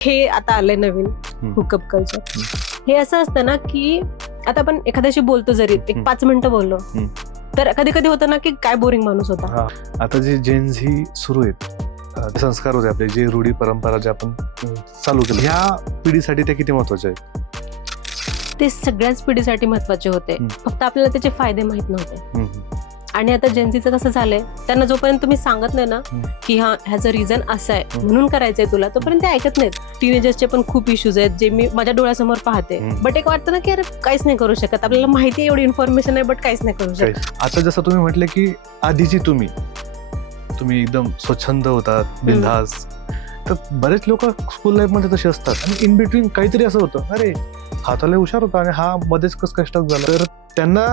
हे आता आलंय नवीन हुकअप कल्चर. हे असं असतं ना की आता आपण एखाद्याशी बोलतो, जरी एक 5 मिनिटं बोललो तर कधी कधी होतं ना की काय बोरिंग माणूस होता. आता जे जेन झी सुरू आहेत, संस्कार होते आपले, जे रूढी परंपरा जे आपण चालू केलं, ह्या पिढीसाठी ते किती महत्वाचे आहेत? ते सगळ्याच पिढीसाठी महत्वाचे होते, फक्त आपल्याला त्याचे फायदे माहित नव्हते. आणि आता जेनझीचं कसं झालंय, त्यांना जोपर्यंत तुम्ही सांगत नाही ना की ह्याचं रिझन असं आहे म्हणून करायचंय तुला, तोपर्यंत ते ऐकत नाहीत. टीनेजर्सचे पण खूप इश्यूज आहेत जे मी माझ्या डोळ्यासमोर पाहते. बट एक वाटतं ना की अरे काहीच नाही करू शकत, आपल्याला माहिती एवढी इन्फॉर्मेशन आहे बट काहीच नाही करू शकत. आता जसं तुम्ही म्हटले की आधीची तुम्ही एकदम स्वच्छंद होतात, बिनधास, तर बरेच लोक स्कूल लाईफ मध्ये तसे असतात आणि इन बिटवीन काहीतरी असं होतं, अरे हा तर लय हुशार होता आणि हा मध्येच कसं काय स्टक झाला. तर त्यांना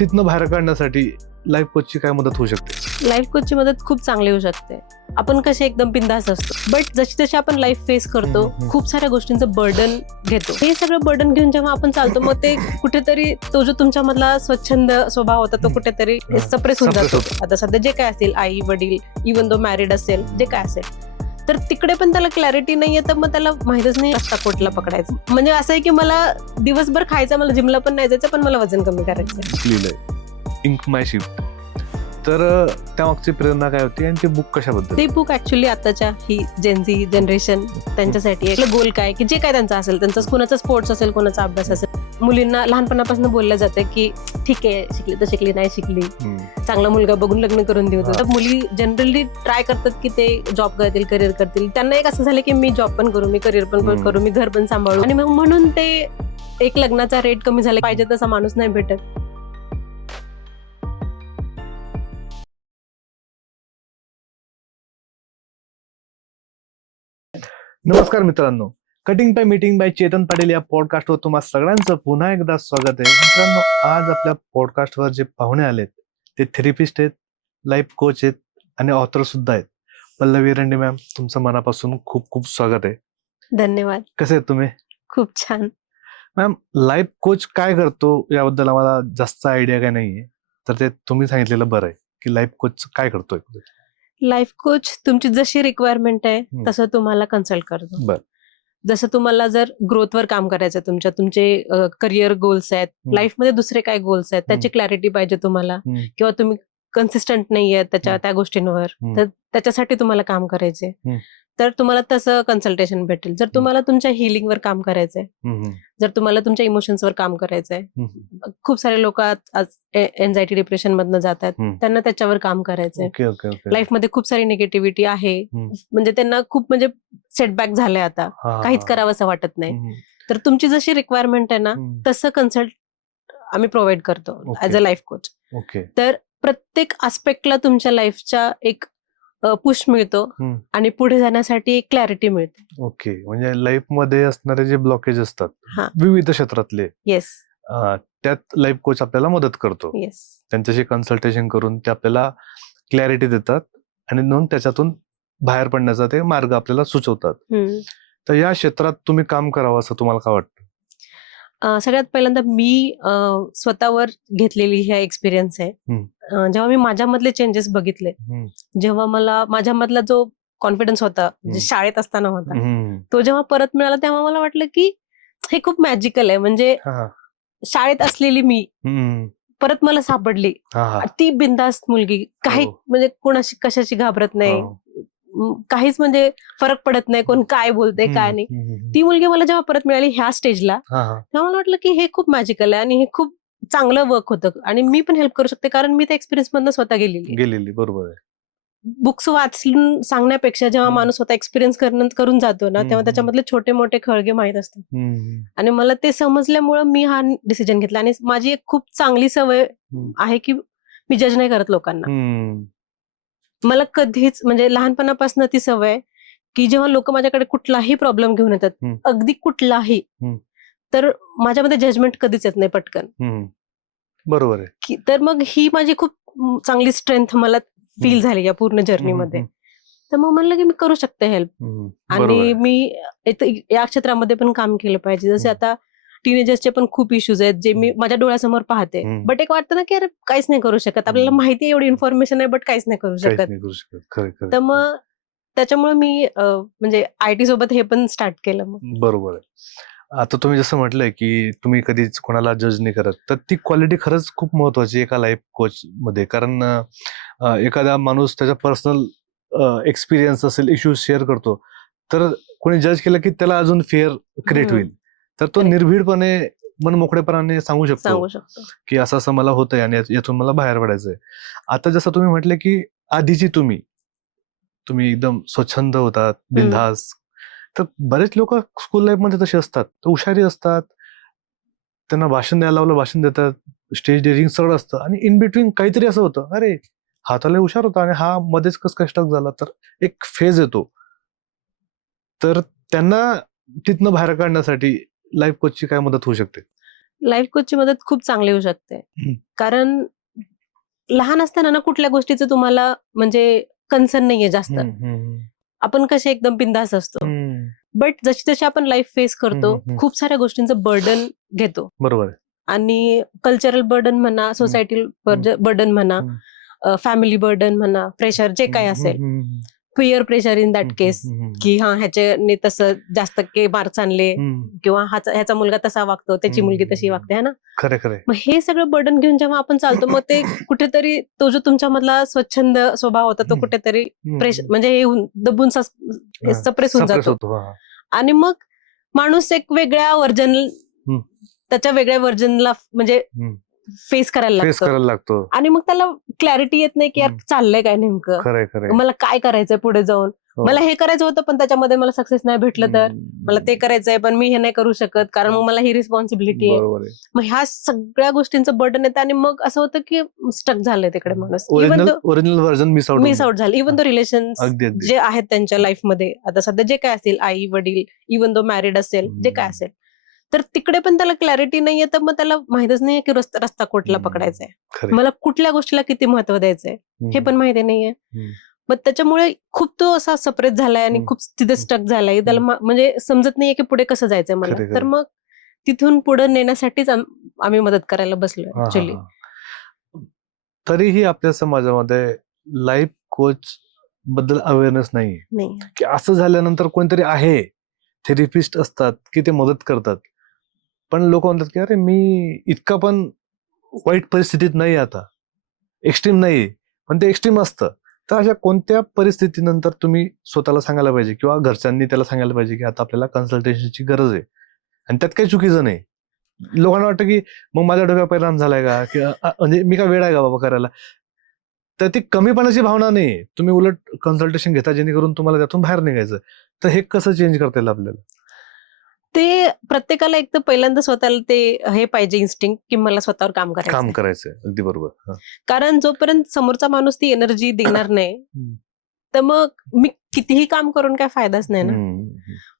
तिथनं बाहेर काढण्यासाठी लाईफ कोचची काय मदत होऊ शकते? लाईफ कोचची मदत खूप चांगली होऊ शकते. आपण कसे एकदम बिंदास असतो, बट जशी जशी आपण लाईफ फेस करतो खूप साऱ्या गोष्टींचं बर्डन घेतो. हे सगळं बर्डन घेऊन जेव्हा आपण चालतो, मग ते कुठेतरी तो जो तुमच्या मधला स्वच्छंद स्वभाव होता तो कुठेतरी सप्रेस होऊन जातो. आता सध्या जे काय असेल, आई वडील, इव्हन दो मॅरिड असेल, जे काय असेल, तर तिकडे पण त्याला क्लॅरिटी नाहीये, तर मग त्याला माहितच नाही रस्ता कोटला पकडायचं. म्हणजे असं आहे की मला दिवसभर खायचं, मला जिमला पण नाही जायचं, पण मला वजन कमी करायचं. इंक माय शिफ्ट. तर त्यामागची प्रेरणा काय होती आणि ते बुक कशाबद्दल? ते बुक ऍक्च्युअली आताच्या ही जेनझी जनरेशन त्यांच्यासाठी आहे. गोल काय की जे काय त्यांचं असेल, त्यांचं कोणाचा स्पोर्ट्स असेल, कोणाचा अभ्यास असेल, मुलींना लहानपणापासून बोललं जातं की ठीक आहे, शिकली तर शिकली, नाही शिकली चांगला मुलगा बघून लग्न करून देऊ. तर मुली जनरली ट्राय करतात की ते जॉब करतील, करिअर करतील. त्यांना एक असं झालं की मी जॉब पण करू, मी करिअर पण करू, मी घर पण सांभाळू, आणि मग म्हणून ते एक लग्नाचा रेट कमी झाला, पाहिजे तसा माणूस नाही भेटत. नमस्कार मित्रांनो, cutting by meeting by Chetan Patil या पॉडकास्टवर तुम्हा सगळ्यांचं पुन्हा एकदा स्वागत आहे. मित्रांनो, आज आपल्या पॉडकास्टवर जे पाहुणे आलेत ते थेरपिस्ट आहेत, लाईफ कोच आहेत आणि ऑथर सुद्धा आहेत. पल्लवी एरंडे मॅम, तुमचं मनापासून खूप खूप स्वागत आहे. धन्यवाद. कसे आहेत तुम्ही? खूप छान. मॅम, लाईफ कोच काय करतो याबद्दल आम्हाला जास्त आयडिया काय नाहीये, तर ते तुम्ही सांगितलेलं बरं आहे की लाईफ कोच काय करतोय. लाईफ कोच तुमची जशी रिक्वायरमेंट आहे तसं तुम्हाला कन्सल्ट करतो. जसं तुम्हाला जर ग्रोथवर काम करायचं, तुमचे करिअर गोल्स आहेत, लाईफमध्ये दुसरे काय गोल्स आहेत त्याची क्लॅरिटी पाहिजे तुम्हाला, किंवा तुम्ही कन्सिस्टंट नाही आहे त्या गोष्टींवर, तर त्याच्यासाठी तुम्हाला काम करायचे, तर तुम्हाला तसं कन्सल्टेशन भेटेल. जर तुम्हाला तुमच्या हिलिंगवर काम करायचंय, जर तुम्हाला तुमच्या इमोशन्सवर काम करायचंय, खूप सारे लोक आज एन्झायटी, डिप्रेशन मधनं जातात, त्यांना त्याच्यावर काम करायचंय. लाईफमध्ये खूप सारी निगेटिव्हिटी आहे, म्हणजे त्यांना खूप म्हणजे सेटबॅक झालंय, आता काहीच करावं असं वाटत नाही, तर तुमची जशी रिक्वायरमेंट आहे ना तसं कन्सल्ट आम्ही प्रोव्हाइड करतो ऍज अ लाईफ कोच. तर प्रत्येक आस्पेक्टला तुमच्या लाईफच्या एक पुश मिळतो आणि पुढे जाण्यासाठी एक क्लॅरिटी मिळते. ओके, म्हणजे लाईफ मध्ये असणारे जे ब्लॉकेज असतात विविध क्षेत्रातले, येस, त्यात लाईफ कोच आपल्याला मदत करतो. येस, त्यांच्याशी कन्सल्टेशन करून ते आपल्याला क्लॅरिटी देतात आणि मग त्याच्यातून बाहेर पडण्याचा ते मार्ग आपल्याला सुचवतात. तर या क्षेत्रात तुम्ही काम करावं असं तुम्हाला काय वाटतं? सगळ्यात पहिल्यांदा मी स्वतःवर घेतलेली ह्या एक्सपिरियन्स आहे. जेव्हा मी माझ्यामधले चेंजेस बघितले, जेव्हा मला माझ्यामधला जो कॉन्फिडन्स होता, जे शाळेत असताना होता, तो जेव्हा परत मिळाला, तेव्हा मला वाटलं की हे खूप मॅजिकल आहे. म्हणजे शाळेत असलेली मी परत मला सापडली, ती बिनधास्त मुलगी, काही म्हणजे कोणाशी कशाची घाबरत नाही, काहीच म्हणजे फरक पडत नाही कोण काय बोलते काय नाही. ती मुलगी मला जेव्हा परत मिळाली ह्या स्टेजला, तेव्हा मला वाटलं की हे खूप मॅजिकल आहे आणि हे खूप चांगलं वर्क होतं आणि मी पण हेल्प करू शकते, कारण मी त्या एक्सपिरियन्स मधनं स्वतः गेलेली. बरोबर आहे. बुक्स वाचून सांगण्यापेक्षा जेव्हा माणूस स्वतः एक्सपिरियन्स करून जातो ना, तेव्हा त्याच्यामधले छोटे मोठे खळगे माहीत असतात. आणि मला ते समजल्यामुळं मी हा डिसिजन घेतला. आणि माझी एक खूप चांगली सवय आहे की मी जज नाही करत लोकांना. मला कधीच, म्हणजे लहानपणापासून ती सवय आहे की जेव्हा लोक माझ्याकडे कुठलाही प्रॉब्लेम घेऊन येतात, अगदी कुठलाही, तर माझ्यामध्ये जजमेंट कधीच येत नाही पटकन. बरोबर आहे. तर मग ही माझी खूप चांगली स्ट्रेंथ मला फील झाली या पूर्ण जर्नीमध्ये. तर मग म्हणलं की मी करू शकते हेल्प, आणि मी या क्षेत्रामध्ये पण काम केलं पाहिजे. जसे आता टीनेजर्सचे पण खूप इश्यूज आहेत जे मी माझ्या डोळ्यासमोर पाहते, बट एक वाटतं ना की अरे काहीच नाही करू शकत, आपल्याला माहिती एवढी इन्फॉर्मेशन आहे बट काहीच नाही करू शकत. तर मग त्याच्यामुळे मी म्हणजे IT सोबत हे पण स्टार्ट केलं मग. बरोबर आहे. आता तुम्ही जसं म्हटलंय की तुम्ही कधीच कोणाला जज नाही करत, तर ती क्वालिटी खरंच खूप महत्वाची एका लाईफ कोच मध्ये. कारण एखादा माणूस त्याचा पर्सनल एक्सपिरियन्स असेल, इश्यूज शेअर करतो, तर कोणी जज केलं की त्याला अजून फिअर क्रिएट होईल. तर तो Correct. निर्भीडपणे मन मोकळेपणाने सांगू शकतो की असं असं मला होतंय आणि यातून मला बाहेर पडायचंय. आता जसं तुम्ही म्हटले की आधीची तुम्ही एकदम स्वच्छंद होतात, बिनधास्त. तर बरेच लोक स्कूल लाईफ मध्ये तसे असतात, तर हुशारी असतात, त्यांना भाषण द्यायला लावलं भाषण देतात, स्टेज डेअरिंग सगळं असतं, आणि इन बिटवीन काहीतरी असं होतं, अरे हा तर लय हुशार होता आणि हा मध्येच कसं काय स्टक झाला. तर एक फेज येतो. तर त्यांना तिथनं बाहेर काढण्यासाठी लाईफ कोचची काय मदत होऊ शकते? लाईफ कोचची मदत खूप चांगली होऊ शकते. कारण लहान असताना ना कुठल्या गोष्टीचं तुम्हाला म्हणजे कन्सर्न नाहीये जास्त. आपण कसे एकदम बिंदास असतो. बट जशी जशी आपण लाईफ फेस करतो, खूप साऱ्या गोष्टींचं बर्डन घेतो. बरोबर आहे. आणि कल्चरल बर्डन म्हणा, सोसायटी बर्डन म्हणा, फॅमिली बर्डन म्हणा, प्रेशर जे काय असेल, पियर प्रेशर इन दॅट केस, की ह्याच्याने तसं जास्त मार्क्स आणले, किंवा ह्याचा मुलगा तसा वागतो, त्याची मुलगी तशी वागते, है ना. खरं. मग हे सगळं बर्डन घेऊन जेव्हा आपण चालतो, मग ते कुठेतरी तो जो तुमच्यामधला स्वच्छंद स्वभाव होता तो कुठेतरी म्हणजे हे दबून सप्रेस होऊन जातो. आणि मग माणूस एक वेगळ्या त्याच्या वेगळ्या व्हर्जनला म्हणजे फेस करायला लागतो. आणि मग त्याला क्लॅरिटी येत नाही की यार चाललंय काय नेमकं, मला काय करायचंय पुढे जाऊन. मला हे करायचं होतं पण त्याच्यामध्ये मला सक्सेस नाही भेटलं, तर मला ते करायचंय पण मी हे नाही करू शकत, कारण मग मला ही रिस्पॉन्सिबिलिटी आहे. मग ह्या सगळ्या गोष्टींचं बर्डन येतं आणि मग असं होतं की स्टक झालंय तिकडे माणूस. ओरिजिनल व्हर्जन मिस आउट झालं. इव्हन दो रिलेशन जे आहेत त्यांच्या लाईफमध्ये आता सध्या जे काय असेल, आई वडील, इव्हन दो मॅरिड असेल, जे काय असेल, तर तिकडे पण त्याला क्लॅरिटी नाहीये. तर मग त्याला माहितच नाहीये की रस्ता कुठला पकडायचा, मला कुठल्या गोष्टीला किती महत्व द्यायचंय हे पण माहिती नाहीये. मग त्याच्यामुळे खूप तो असा सपरेट झालाय आणि खूप तिथे स्टक झालाय. त्याला म्हणजे समजत नाहीये की पुढे कसं जायचंय मला. तर मग तिथून पुढे नेण्यासाठीच आम्ही मदत करायला बसलो ऍक्च्युली. तरीही आपल्या समाजामध्ये लाईफ कोच बद्दल अवेअरनेस नाही की असं झाल्यानंतर कोणतरी आहे, थेरपिस्ट असतात की ते मदत करतात. पण लोक म्हणतात की अरे मी इतका पण वाईट परिस्थितीत नाही, आता एक्स्ट्रीम नाही, पण ते एक्स्ट्रीम असतं. तर अशा कोणत्या परिस्थितीनंतर तुम्ही स्वतःला सांगायला पाहिजे किंवा घरच्यांनी त्याला सांगायला पाहिजे की आता आपल्याला कन्सल्टेशनची गरज आहे, आणि त्यात काही चुकीचं नाही. लोकांना वाटतं की मग माझ्या डोक्यावर परिणाम झालाय का, किंवा म्हणजे मी का वेळ आहे का बाबा करायला. तर ती कमीपणाची भावना नाही, तुम्ही उलट कन्सल्टेशन घेता जेणेकरून तुम्हाला त्यातून बाहेर निघायचं. तर हे कसं चेंज करता येईल आपल्याला? ते प्रत्येकाला एक तर पहिल्यांदा स्वतःला ते हे पाहिजे इन्स्टिंक्ट की मला स्वतःवर काम करायचंय. अगदी बरोबर. कारण जोपर्यंत समोरचा माणूस ती एनर्जी देणार नाही, तर मग मी कितीही काम करून काय फायदाच नाही ना.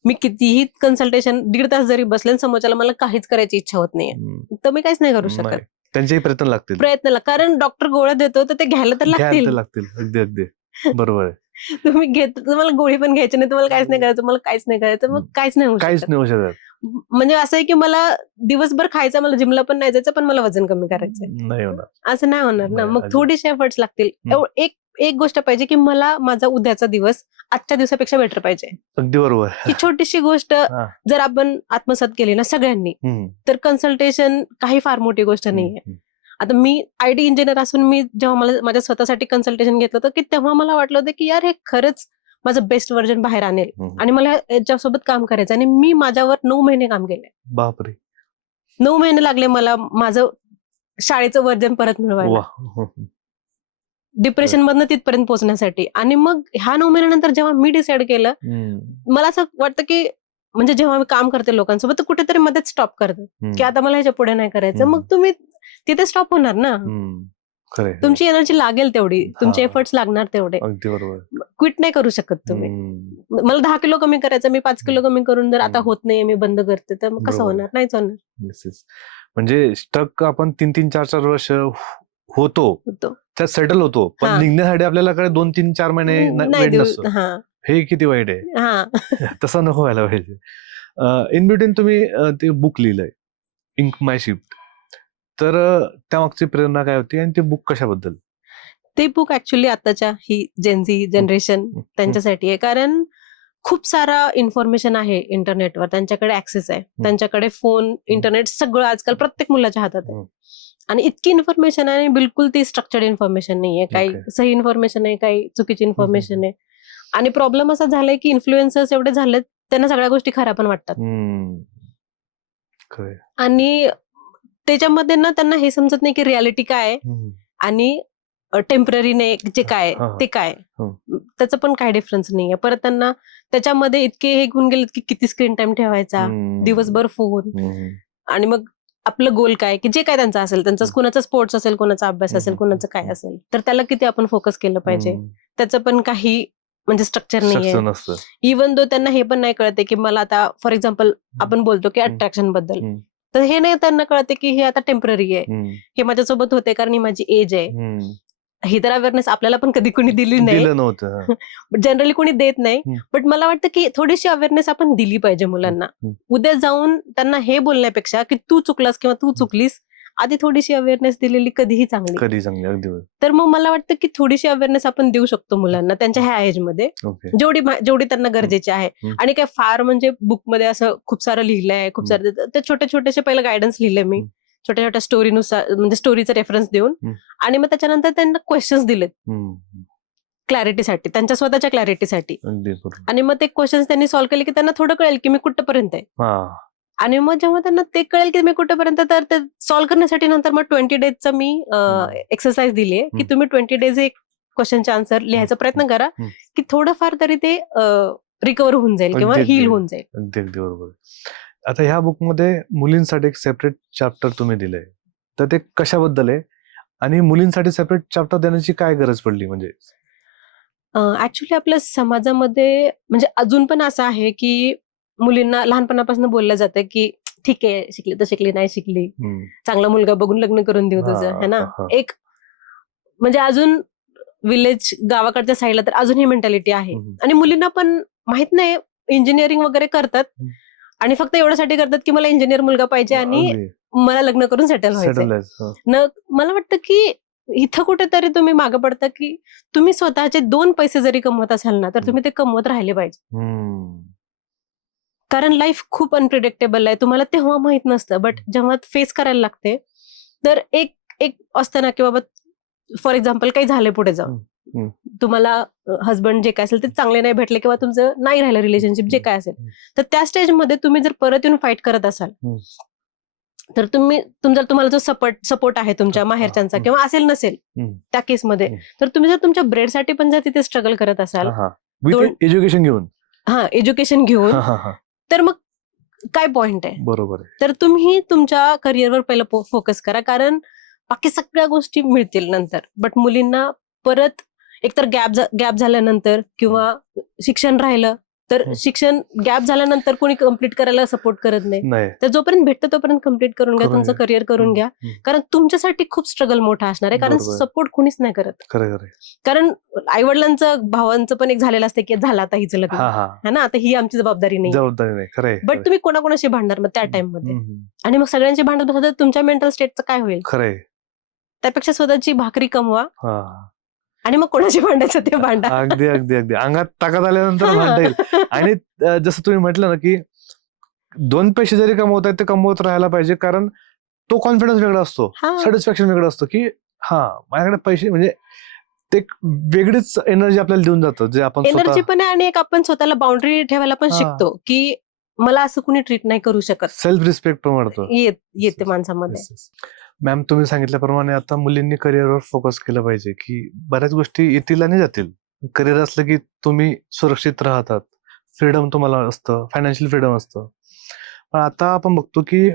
मी कितीही कन्सल्टेशन 1.5 तास जरी बसले समोरच्याला मला काहीच करायची इच्छा होत नाहीये, तर मी काहीच नाही करू शकत. त्यांचेही प्रयत्न कारण डॉक्टर गोळ्या देतो तर ते घ्यायला तर लागतील. अगदी बरोबर आहे. तुम्हाला गोळी पण घ्यायची नाही, तुम्हाला काहीच नाही करायचं, मला काहीच नाही करायचं, मग काहीच नाही होऊ शकत. म्हणजे असं आहे की मला दिवसभर खायचं, मला जिमला पण नाही जायचं, पण मला वजन कमी करायचंय, असं नाही होणार ना. मग थोडेसे एफर्ट्स लागतील. एक गोष्ट पाहिजे की मला माझा उद्याचा दिवस आजच्या दिवसापेक्षा बेटर पाहिजे. अगदी बरोबर. ही छोटीशी गोष्ट जर आपण आत्मसात केली ना सगळ्यांनी, तर कन्सल्टेशन काही फार मोठी गोष्ट नाहीये. आता मी IT इंजिनियर असून मी जेव्हा मला माझ्या स्वतःसाठी कन्सल्टेशन घेतलं होतं की तेव्हा मला वाटलं होतं की यार हे खरंच माझं बेस्ट व्हर्जन बाहेर आणेल आणि मला याच्यासोबत काम करायचं. आणि मी माझ्यावर 9 महिने काम केले. बापरे. 9 महिने लागले मला माझं शाळेचं व्हर्जन परत मिळवायला, डिप्रेशन मधनं तिथपर्यंत पोहोचण्यासाठी. आणि मग ह्या 9 महिन्यानंतर जेव्हा मी डिसाईड केलं, मला असं वाटतं की म्हणजे जेव्हा मी काम करते लोकांसोबत तर कुठेतरी मध्येच स्टॉप करते की आता मला ह्याच्या पुढे नाही करायचं. मग तुम्ही तिथे स्टॉप होणार ना. तुमची एनर्जी लागेल तेवढी, तुमचे एफर्ट्स लागणार तेवढे. अगदी बरोबर. क्विट नाही करू शकत तुम्ही. मला 10 किलो कमी करायचं, मी 5 किलो कमी करून जर आता होत नाही, मी बंद करते, तर मग कसं होणार? नाहीच होणार. म्हणजे स्टक आपण 3-3, 4-4 वर्ष होतो, त्यात सेटल होतो, पण निघण्यासाठी आपल्याला 2-3-4 महिने वेळ नसतो. हे किती वाईट आहे. तसं नको व्हायला पाहिजे. इन बिटवीन तुम्ही ते बुक लिहिलंय, इंक माय शिफ्ट, तर त्यामागची प्रेरणा काय होती आणि ते बुक कशाबद्दल? ते बुक ऍक्च्युली आताच्या ही जेनझी जनरेशन त्यांच्यासाठी आहे, कारण खूप सारा इन्फॉर्मेशन आहे इंटरनेटवर, त्यांच्याकडे ऍक्सेस आहे, त्यांच्याकडे फोन, इंटरनेट सगळं आजकाल प्रत्येक मुलाच्या हातात आहे. आणि इतकी इन्फॉर्मेशन आहे, बिलकुल ती स्ट्रक्चर्ड इन्फॉर्मेशन नाहीये, काही सही इन्फॉर्मेशन आहे, काही चुकीची इन्फॉर्मेशन आहे. आणि प्रॉब्लेम असा झालाय की इन्फ्लुएन्सर्स एवढे झालेत, त्यांना सगळ्या गोष्टी खऱ्या पण वाटतात. आणि त्याच्यामध्ये ना त्यांना हे समजत नाही की रियालिटी काय आहे आणि टेम्पररी नाही जे काय ते काय, त्याचं पण काय डिफरन्स नाहीये. परत त्यांना त्याच्यामध्ये इतके हे गुण गेलेत की किती स्क्रीन टाइम ठेवायचा, दिवसभर फोन, आणि मग आपलं गोल काय, की जे काय त्यांचं असेल, त्यांचं कुणाचा स्पोर्ट्स असेल, कुणाचा अभ्यास असेल, कुणाचं काय असेल, तर त्याला किती आपण फोकस केलं पाहिजे, त्याचं पण काही म्हणजे स्ट्रक्चर नाहीये. इव्हन दो त्यांना हे पण नाही कळते की मला आता फॉर एक्झाम्पल आपण बोलतो की अट्रॅक्शन बद्दल, तर हे नाही त्यांना कळते की हे आता टेम्पररी आहे, हे माझ्यासोबत होते कारण ही माझी एज आहे. ही तर अवेअरनेस आपल्याला पण कधी कुणी दिली नाही, जनरली कोणी देत नाही. बट मला वाटतं की थोडीशी अवेअरनेस आपण दिली पाहिजे मुलांना. उद्या जाऊन त्यांना हे बोलण्यापेक्षा की तू चुकलास किंवा तू चुकलीस, आधी थोडीशी अवेअरनेस दिलेली कधीही चांगली. तर मग मला वाटतं की थोडीशी अवेअरनेस आपण देऊ शकतो मुलांना त्यांच्या ह्या एज मध्ये, जेवढी त्यांना गरजेची आहे. आणि काय फार म्हणजे बुकमध्ये असं खूप सारं लिहिलंय, खूप सारं ते छोटे छोटेसे पहिलं गायडन्स लिहिले मी, छोट्या छोट्या स्टोरीनुसार, म्हणजे स्टोरीचा रेफरन्स देऊन, आणि मग त्याच्यानंतर त्यांना क्वेश्चन्स दिलेत क्लॅरिटीसाठी, त्यांच्या स्वतःच्या क्लॅरिटीसाठी. आणि मग ते क्वेश्चन्स त्यांनी सॉल्व्ह केले की त्यांना थोडं कळेल की मी कुठपर्यंत आहे. आणि मग जेव्हा त्यांना ते कळेल की मी कुठपर्यंत, तर ते सॉल्व्ह करण्यासाठी नंतर मग 20 डेजचा मी एक्सरसाइज दिली आहे की तुम्ही 20 डेज एक क्वेश्चनचे आन्सर लिहायचा प्रयत्न करा, की थोडंफार तरी ते रिकव्हर होऊन जाईल किंवा हील होऊन जाईल. अगदी बरोबर. आता ह्या बुकमध्ये मुलींसाठी एक सेपरेट चॅप्टर तुम्ही दिलंय, तर ते कशाबद्दल आहे आणि मुलींसाठी सेपरेट चॅप्टर देण्याची काय गरज पडली? म्हणजे ऍक्च्युली आपल्या समाजामध्ये म्हणजे अजून पण असं आहे की मुलींना लहानपणापासून बोललं जातं की ठीक आहे, शिकली तर शिकली, नाही शिकली, चांगला मुलगा बघून लग्न करून देऊ तुझं, है ना. एक म्हणजे अजून विलेज गावाकडच्या साईडला तर अजून ही मेंटॅलिटी आहे. आणि मुलींना पण माहित नाही, इंजिनिअरिंग वगैरे करतात आणि फक्त एवढ्यासाठी करतात की मला इंजिनियर मुलगा पाहिजे आणि मला लग्न करून सेटल व्हायचं. मला वाटतं की इथं कुठेतरी तुम्ही मागे पडता की तुम्ही स्वतःचे 2 पैसे जरी कमवत असाल ना, तर तुम्ही ते कमवत राहिले पाहिजे. कारण लाईफ खूप अनप्रिडिक्टेबल आहे, तुम्हाला तेव्हा माहित नसतं, बट जेव्हा फेस करायला लागते तर एक असतं ना की बाबा फॉर एक्झाम्पल काही झालंय पुढे जाऊन, तुम्हाला हस्बंड जे काय असेल ते चांगले नाही भेटले किंवा तुमचं नाही राहिलं रिलेशनशिप जे काय असेल, तर त्या स्टेजमध्ये तुम्ही जर परत येऊन फाईट करत असाल, तर तुम्हाला जो सपोर्ट आहे तुमच्या माहेरच्यांचा किंवा असेल नसेल त्या केसमध्ये, तर तुम्ही जर तुमच्या ब्रेडसाठी पण जर तिथे स्ट्रगल करत असाल, एज्युकेशन घेऊन, तर मग काय पॉइंट आहे? बरोबर. तर तुम्ही तुमच्या करिअरवर पहिलं फोकस करा, कारण बाकी सगळ्या गोष्टी मिळतील नंतर. बट मुलींना परत एकतर गॅप झाल्यानंतर किंवा शिक्षण राहिलं तर शिक्षण गॅप झाल्यानंतर कोणी कम्प्लीट करायला सपोर्ट करत नाही. तर जोपर्यंत भेटतं तोपर्यंत कम्प्लीट करून घ्या, तुमचं करिअर करून घ्या, कारण तुमच्यासाठी खूप स्ट्रगल मोठा असणार आहे, कारण सपोर्ट कोणीच नाही करत. कारण आई वडिलांचं, भावांचं पण एक झालेलं असतं की झालं आता हिचं लग्न है ना, आता ही आमची जबाबदारी नाही. बट तुम्ही कोणाकोणाशी भांडणार मग त्या टाइम मध्ये, आणि मग सगळ्यांची भांडत बसलं तर तुमच्या मेंटल स्टेटचं काय होईल? त्यापेक्षा स्वतःची भाकरी कमवा आणि मग कोणाशी भांडायचं ते भांडा. अगदी अंगात ताकद आल्यानंतर भांडता येईल. आणि जसं तुम्ही म्हटलं ना की 2 पैसे जरी कमवतायत ते कमवत राहायला पाहिजे, कारण तो कॉन्फिडन्स वेगळा असतो, सॅटिस्फॅक्शन वेगळं असतं की माझ्याकडे पैसे, म्हणजे ते वेगळीच एनर्जी आपल्याला देऊन जातं, जे आपण एनर्जी पण आहे. आणि एक आपण स्वतःला बाउंड्री ठेवायला पण शिकतो की मला असं कुणी ट्रीट नाही करू शकत, सेल्फ रिस्पेक्ट पण वाढतो, येते माणसामध्ये. मॅम, तुम्ही सांगितल्याप्रमाणे आता मुलींनी करिअरवर फोकस केलं पाहिजे, की बऱ्याच गोष्टी येतील आणि जातील. करिअर असलं की तुम्ही सुरक्षित राहतात, फ्रीडम तुम्हाला असतं, फायनान्शियल फ्रीडम असतं. पण आता आपण बघतो की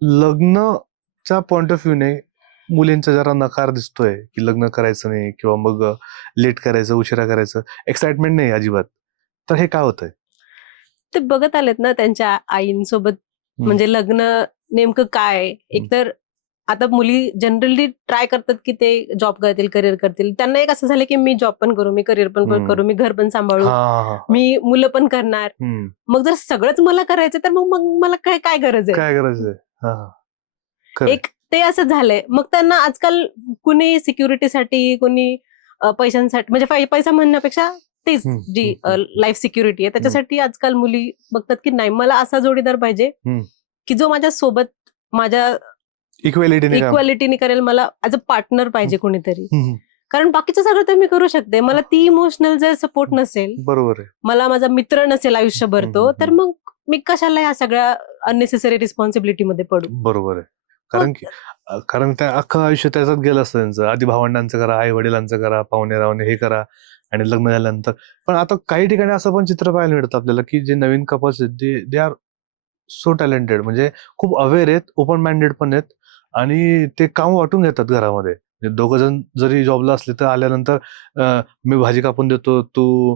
लग्नच्या पॉइंट ऑफ व्ह्यूने मुलींचा जरा नकार दिसतोय की लग्न करायचं नाही किंवा मग लेट करायचं, उशिरा करायचं, एक्साइटमेंट नाही अजिबात. तर हे काय होतंय? ते बघत आलेत ना त्यांच्या आईंसोबत, म्हणजे लग्न नेमकं काय. एकतर आता मुली जनरली ट्राय करतात की ते जॉब करतील, करिअर करतील. त्यांना एक असं झालं की मी जॉब पण करू, मी करिअर पण करू, मी घर पण सांभाळू, मी मुलं पण करणार. मग जर सगळंच मला करायचं तर मग मला काय गरज आहे? एक ते असं झालंय. मग त्यांना आजकाल कुणी सिक्युरिटीसाठी, कुणी पैशांसाठी, म्हणजे पैसा म्हणण्यापेक्षा तेच जी लाईफ सिक्युरिटी आहे त्याच्यासाठी आजकाल मुली बघतात की नाही, मला असा जोडीदार पाहिजे की जो माझ्या सोबत माझ्या इक्वॅलिटीने करेल, मला ऍज अ पार्टनर पाहिजे कोणीतरी. कारण बाकीचं सगळं तर मी करू शकते, मला ती इमोशनल जर सपोर्ट नसेल, बरोबर आहे, मला माझा मित्र नसेल आयुष्यभर तो, तर मग मी कशाला ह्या सगळ्या अननेसेसरी रिस्पॉन्सिबिलिटी मध्ये पडू. बरोबर आहे. कारण त्या अख्खं आयुष्य त्याच्यात गेलं असतं त्यांचं. आधी भावंडांचं करा, आई वडिलांचं करा, पाहुणे रावणे हे करा, आणि लग्न झाल्यानंतर. पण आता काही ठिकाणी असं पण चित्र पाहायला मिळतं आपल्याला की जे नवीन कपल्स आहेत दे आर सो टॅलेंटेड, म्हणजे खूप अवेअर आहेत, ओपन माइंडेड पण आहेत, आणि ते काम वाटून घेतात घरामध्ये. दोघ जण जरी जॉबला असले तर आल्यानंतर मी भाजी कापून देतो, तू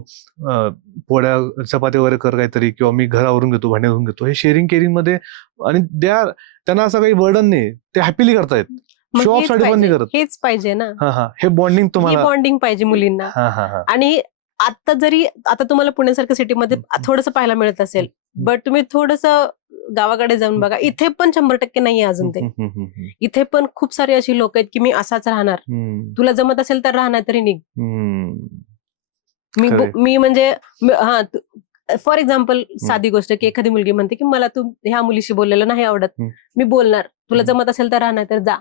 पोळ्या चपाती वगैरे कर काहीतरी, किंवा मी घरावरून घेतो, भांडे धुवून घेतो. हे शेअरिंग केअरिंग मध्ये, आणि त्यांना असं काही बर्डन नाही, ते हॅपीली करतायत. शो ऑफ साठी पण नाही करत. हेच पाहिजे ना, हे बॉन्डिंग तुम्हाला, बॉन्डिंग पाहिजे मुलींना. आणि आता तुम्हाला पुण्यासारख्या सिटीमध्ये थोडंसं पाहायला मिळत असेल, बट तुम्ही थोडंसं गावाकडे जाऊन बघा, इथे पण 100% नाहीये अजून ते. इथे पण खूप सारे अशी लोक आहेत की मी असाच राहणार, तुला जमत असेल तर राहणार तरी निघ. मी म्हणजे फॉर एक्झाम्पल साधी गोष्ट की एखादी मुलगी म्हणते की मला तू ह्या मुलीशी बोललेलं नाही आवडत, मी बोलणार, तुला जमत असेल तर राहणार तर जा.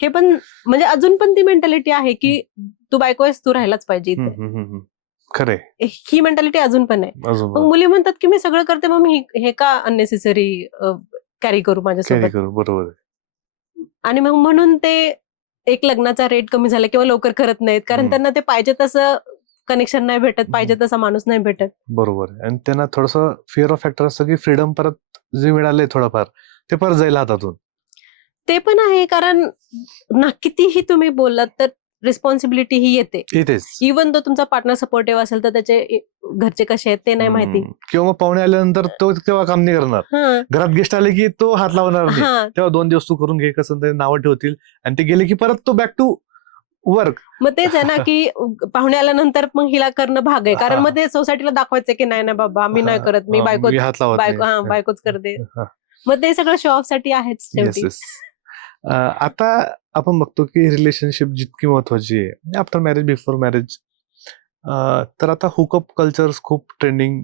हे पण म्हणजे अजून पण ती मेंटॅलिटी आहे की तू बायको आहेस, तू राहायलाच पाहिजे इथे. खरे, ही मेंटॅलिटी अजून पण आहे. मग मुली म्हणतात की मी सगळं करते, मग मी हे का अननेसेसरी कॅरी करू माझ्यासोबत. बरोबर. आणि मग म्हणून ते एक लग्नाचा रेट कमी झाला किंवा लवकर करत नाहीत, कारण त्यांना ते पाहिजे तसं कनेक्शन नाही भेटत, पाहिजे तसा माणूस नाही भेटत. बरोबर. आणि त्यांना थोडस फिअर ऑफ फॅक्टर असतं की फ्रीडम परत जे मिळालंय थोडंफार ते परत जाईल हातातून. ते पण आहे, कारण कितीही तुम्ही बोललात तर रिस्पॉन्सिबिलिटी ही येते. इव्हन तो तुमचा पार्टनर सपोर्टिव्ह असेल तर त्याचे घरचे कसे आहेत ते नाही माहिती, किंवा पाहुणे आल्यानंतर तो तेव्हा काम नाही करणार. घरात गेस्ट आले की तो हात लावणार नाही, तेव्हा 2 दिवस तू करून घे, कसं ते नावं ठेवतील, आणि ते गेले की परत तो बॅक टू वर्क. मग तेच आहे ना की पाहुणे आल्यानंतर मग हिला करणं भाग आहे, कारण मग ते सोसायटीला दाखवायचं की नाही ना बाबा मी नाही करत, मी बायकोच करते. मग ते सगळं शो ऑफ साठी आहेच शेवटी. आता आपण बघतो की रिलेशनशिप जितकी महत्वाची आहे आफ्टर मॅरेज, बिफोर मॅरेज, तर आता हुकअप कल्चर्स खूप ट्रेंडिंग